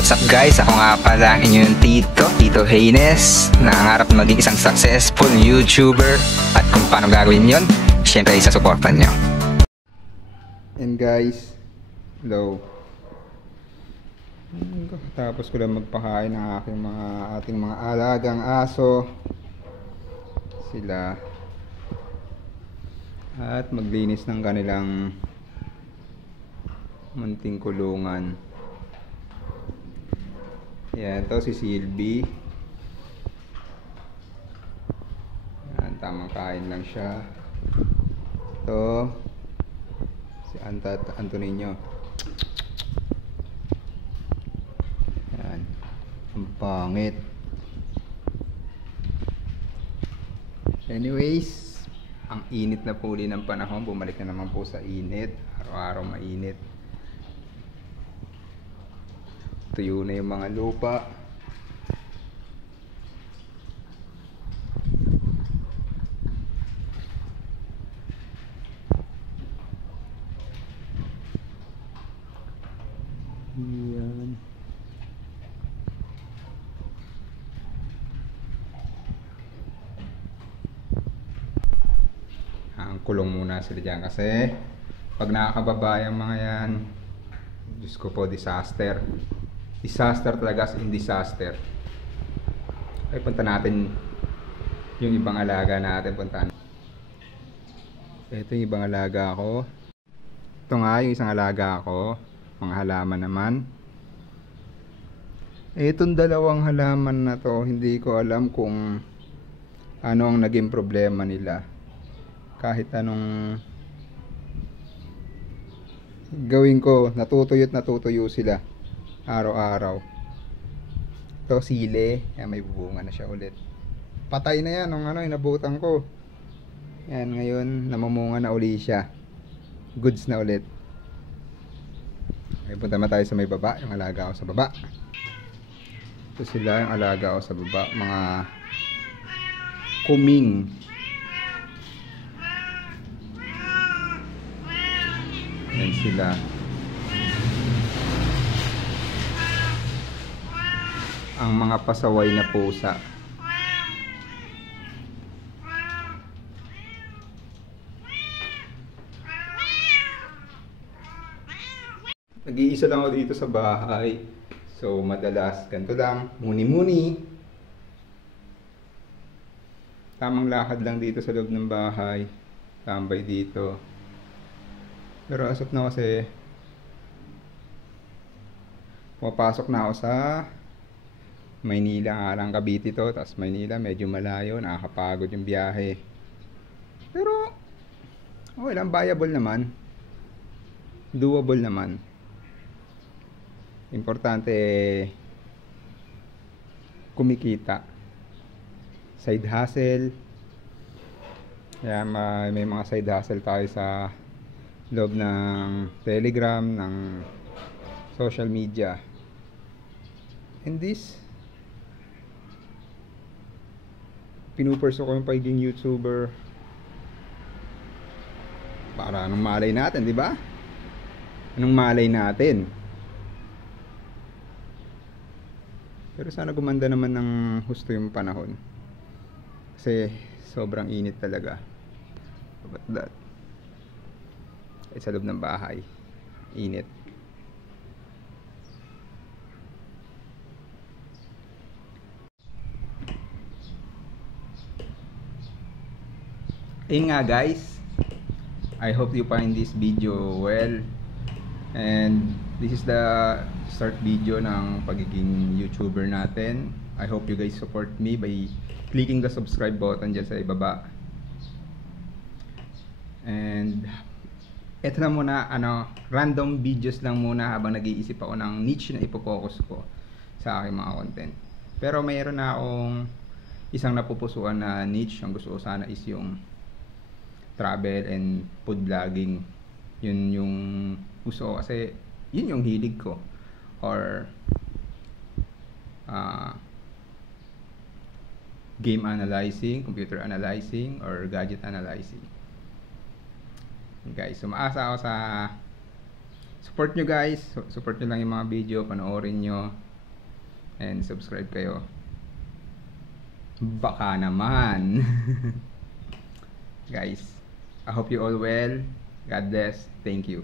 What's up guys? Ako nga pala ang inyong Tito Haynes, nangangarap na maging isang successful YouTuber. At kung paano gagawin yon, syempre isa-supportan nyo. And guys, hello. Tapos ko lang magpakain ng ating mga alagang aso. Sila. At maglinis ng kanilang munting kulungan. Yan, ito si Silby. Yan, tamang kain lang siya. Ito si Antonino. Yan, ang pangit. Anyways, ang init na po ulit ng panahon. Bumalik na naman po sa init. Araw-araw mainit. Tuyo na yung mga lupa. Yan. Ang kulong muna sila dyan kasi pag nakakababa yung mga yan, Diyos ko po, disaster talaga, as in disaster. Ay, punta natin yung ibang alaga natin. Ito yung ibang alaga ko. Ito nga yung isang alaga ko, mga halaman naman. Itong dalawang halaman na to, hindi ko alam kung ano ang naging problema nila. Kahit anong gawin ko, natutuyo sila araw-araw. Ito sile, yan, may bubunga na siya ulit. Patay na yan nung inabutan ko. Yan, ngayon namumunga na uli siya. Goods na ulit. Okay, punta na tayo sa may baba, yung alaga ko sa baba. Ito sila yung alaga ko sa baba, mga kuming. Yan sila. Ang mga pasaway na pusa. Nag-iisa lang ako dito sa bahay. So madalas ganito lang, muni-muni. Tamang lakad lang dito sa loob ng bahay. Tambay dito. Pero as of now kasi pumapasok na ako sa Maynila, nga lang Cavite to, tapos Maynila medyo malayo, nakakapagod yung biyahe. Pero okay lang, viable naman, doable naman. Importante kumikita, side hustle. Kaya may mga side hustle tayo sa loob ng Telegram, ng social media. And this, pinupurso ko yung pagiging YouTuber para anong malay natin, di ba? Anong malay natin? Pero sana gumanda naman ng husto yung panahon. Kasi sobrang init talaga. But that, sa loob ng bahay, init. Ayun nga guys, I hope you find this video well. And this is the start video ng pagiging YouTuber natin. I hope you guys support me by clicking the subscribe button dyan sa ibaba. And eto na muna, random videos lang muna habang nag-iisip ako ng niche na ipopokus ko sa aking mga content. Pero mayroon na akong isang napupusuan na niche. Ang gusto ko sana is yung travel and food vlogging. Yun yung gusto ko kasi yun yung hilig ko. Or game analyzing, computer analyzing, or gadget analyzing. Guys, sumaasa ako sa support nyo guys. Support nyo lang yung mga video, panoorin nyo. and subscribe kayo. Baka naman. Guys, I hope you all well. God bless. Thank you.